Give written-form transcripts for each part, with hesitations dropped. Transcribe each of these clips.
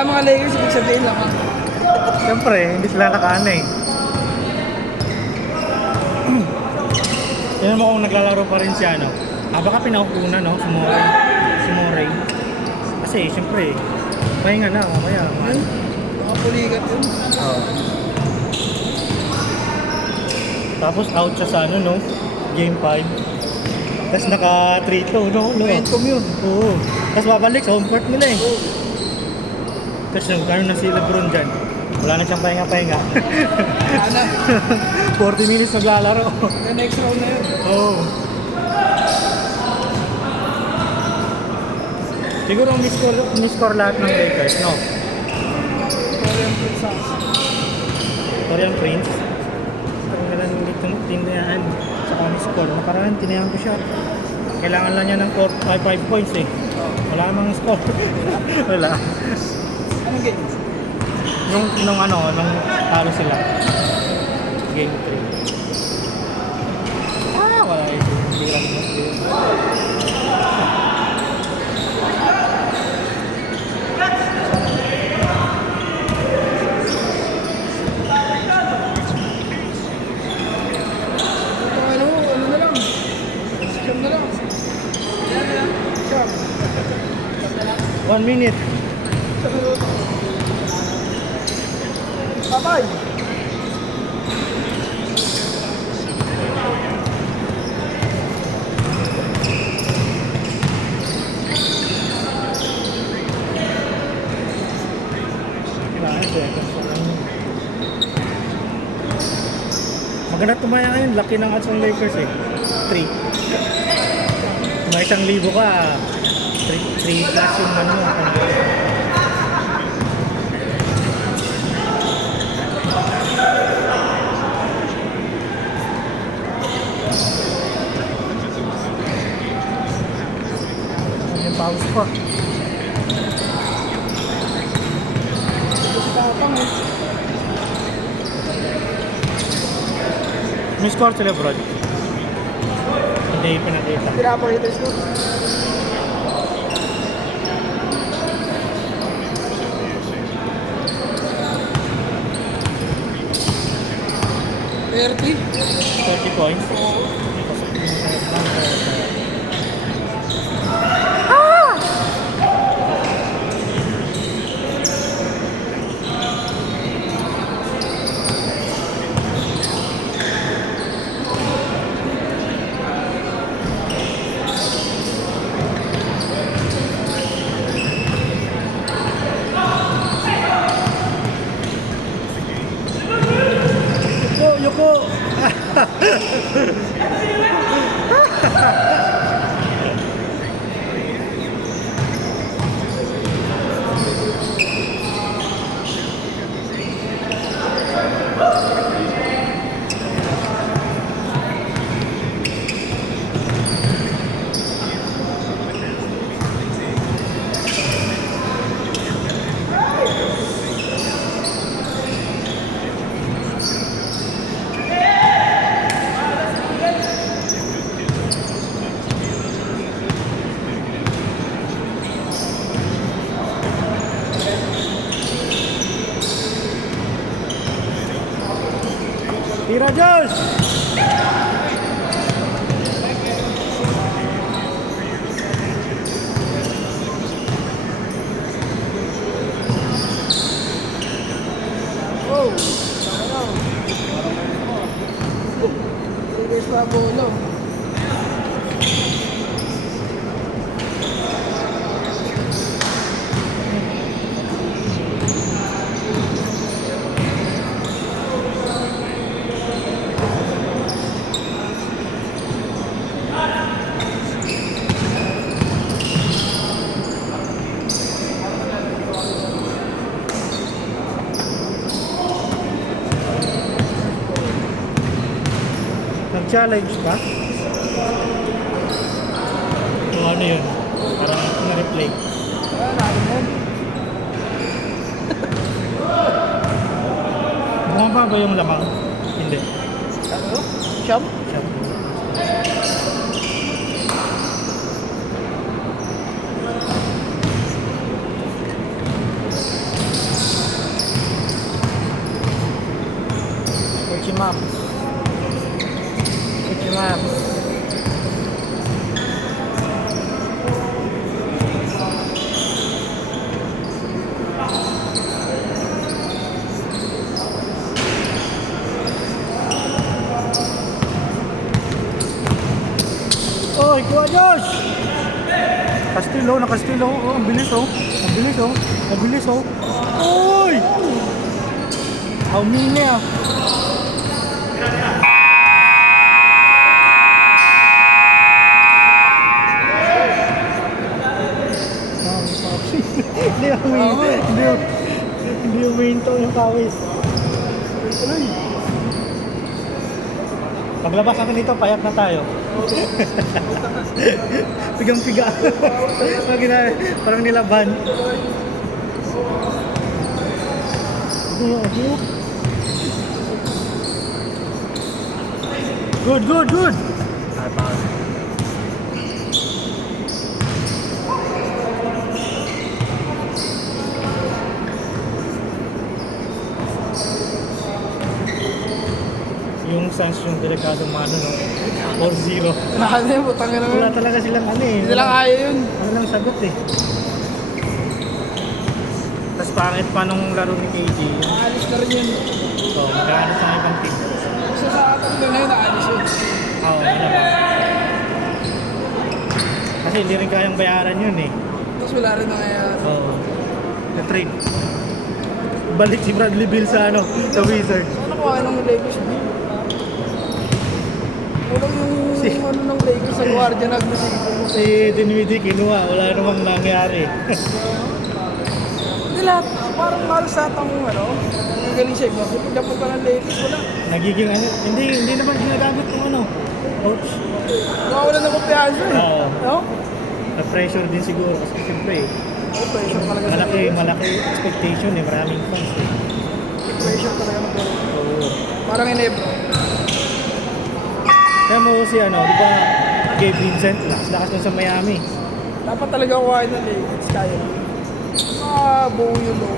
kasama ang Lakers, ibig sabihin lang. Siyempre, hindi sila nakaano eh. Tignan mo kung naglalaro pa rin siya, no? Baka pinauuna, no? Sumore. Kasi, siyempre, pahinga na, mamaya. Makapuligat yun. Oo. Tapos out siya sa ano, no? Game 5. Tapos naka 3-2, no? Momentum yun. Oo. Tapos babalik sa home court nila eh. Tapos gano'n na si Lebron dyan. Wala na siyang pahinga-pahinga. Ana. 40 minutes naglalaro. The next round na yun. Oo. Siguro miss-score lahat ng Lakers, no? Korean Prince ah. Korean Prince. Ang galang ulit ng tinayaan sa miss-score. Nakaraan, tinayaan ko siya. Kailangan lang niya ng 5 points eh. Wala namang score. Wala. Anong game? Nung talo sila. Game 3. Wala eh. Hindi lang mas game. Ano na lang. Siyam na lang. Siyam. 1 minute. Bye-bye. Maganda tumaya ngayon, laki ng ads ng Lakers eh. 3. May 1,000 ka, 3 plus yung ano mo. Yung pause pa. Ito si Tapang eh. May score sila bro. Hindi pinakita. Pinapakita siya. Thirty. 30 points. Yoko! Tira Diyos! Oh! Lakers pa bolo. Nag-challenge ka? O ano yun? Parang na-replay. Natin yan. Bumaba ba yung lamang? Hindi. Ano? Siyam? Siya. Gucci Maps. Gucci Maps. Oy, kuha Josh! Castillo, na-Castillo. Oh, ang bilis oh. Ang bilis oh. Ang bilis oh. Oy! How many ah? Hindi uminto yung kawis. Paglabas natin dito, payat na tayo. Pigang-piga. Parang nilaban. Good, good, good. Yung Suns yung delikado mano, no? 4-0. Nakano yun, putang ina Wala naman. talaga silang ano eh. Hindi lang kaya yun. Ano lang sagot eh. Tapos pangit pa nung laro ni KG. Naalis na rin yun. So, magkakaano sa ibang team. Isa sa tatlo na yun, naalis yun. Oo, yun naman. Kasi hindi rin kayang bayaran yun eh. Tapos wala rin nangyayari. Oo. Na-trade. Balik si Bradley Beal sa ano, sa Wizards. Saan nakuha ng Lakers? Walang yung ano ng Lakers sa Guardia nag-receive. Si Dinwiddie kinuha, wala namang nangyari. Hindi lahat, parang malas atang ano, yung galing siya iba. Pagdapunta ng Lakers, wala. Nagiging ano, hindi naman ginagamit ng ano, coach. Nakawala ng kumpiyansa eh. Oo. No? Na-pressure din siguro kasi siyempre Pressure talaga sa Lakers. malaki expectation eh, maraming fans eh. Pressure talaga ng Lakers. Oo. Parang inebro. Kaya mo si ano, di ba Gabe Vincent, lakas nun sa Miami. Dapat talaga kuhain ng Lakers, kaya. Buo yun o.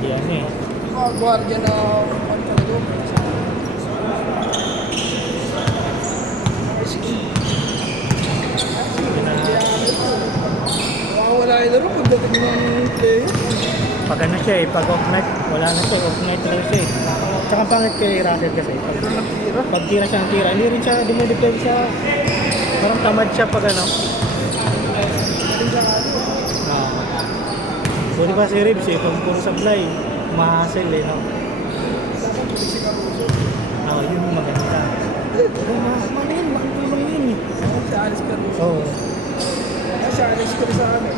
Hindi ano eh. Guardia na ano talaga. Wala yung laro pagdating ng play. Pag ano siya eh, pag off night, wala na siya, off night talaga siya eh. Tsaka pangit kay Russell kasi. Tira ng tira. Pag tira siya ng tira, hindi rin siya dumidepend siya. Parang tamad siya pag ano. Ah. So di ba si Ribs eh, kung puro sablay, mahasel eh, no? Ah, yun yung maganda. Manin, makitulong yun eh. Si Alice Caruso. Oo. Si Alice Caruso sa amin.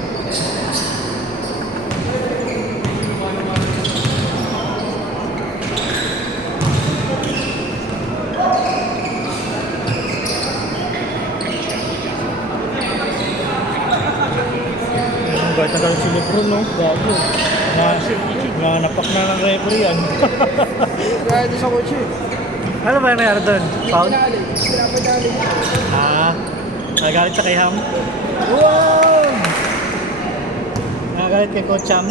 Kahit na si Lebron, no? Gago. Napak na ng referee yan. Kaya ito sa coach eh. Ano ba yung nangyari doon? Foul? Pinapadali. Ah, nagalit siya kay Ham? Wow! Nagalit kay Coach Ham?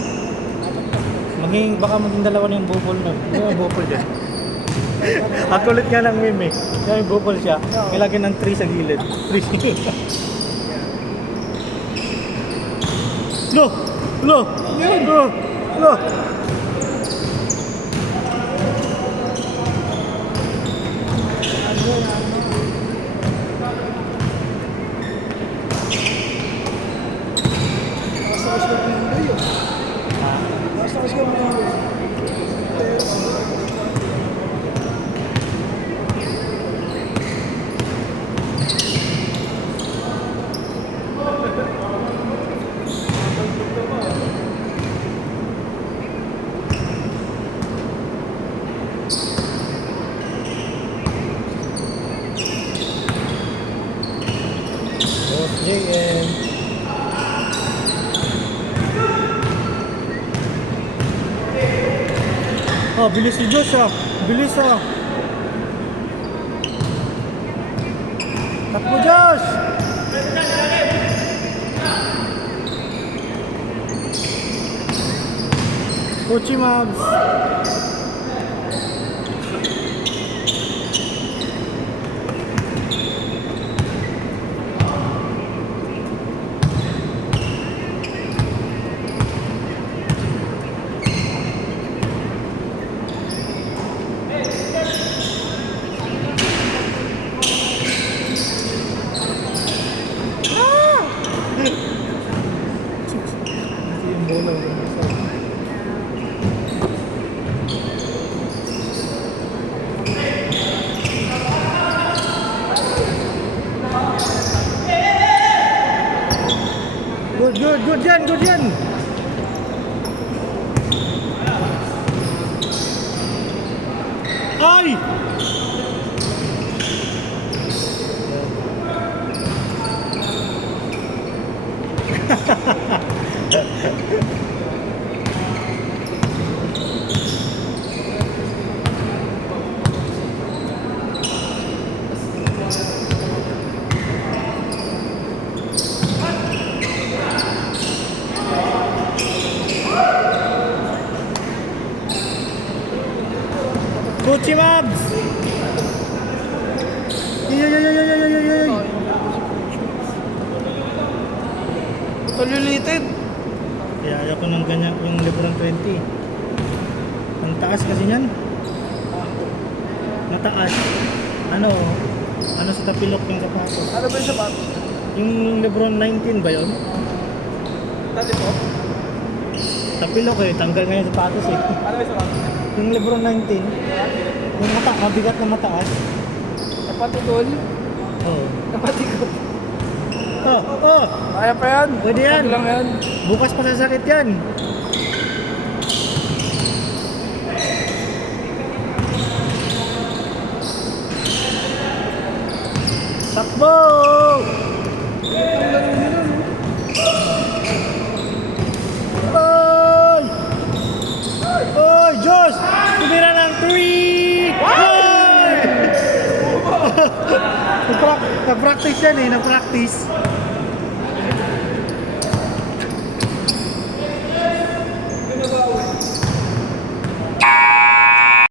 Baka maging dalawa na yung bupol nun. Hindi yung bupol dyan. Ang kulit nga ng meme eh. Kaya yung bupol siya, nilagyan ng 3 sa gilid. 3. Lo! Lo! Lo! Lo! Nasa ko ng mundo yun. Nasa ko ng mundo. JM. Oh, bilis si Josh ah. Bilis ah. Takbo Josh! Gucci Mavs. good yan, good yan. Ay! Gucci Mabs! Ay. Kalilited. Kaya ayaw ko ng ganyan yung Lebron 20. Ang taas kasi niyan. Mataas. Ano sa tapilok yung sapatos? Ano ba yung sapatos? Yung Lebron 19 ba yun? Dati po? Tapilok eh, tanggal nga yung sapatos eh. Ano ba yung sapatos? Yung Lebron 19, yung mabigat na mataas. Napatutol? Oo. Napatikot. Oh! Kaya pa yan. Pwede yan. Ano lang yan. Bukas pa sasakit yan. Takbo! Oy! Oy, Diyos! Tumira ng 3! Oy! Nag-practice yan eh, nag-practice.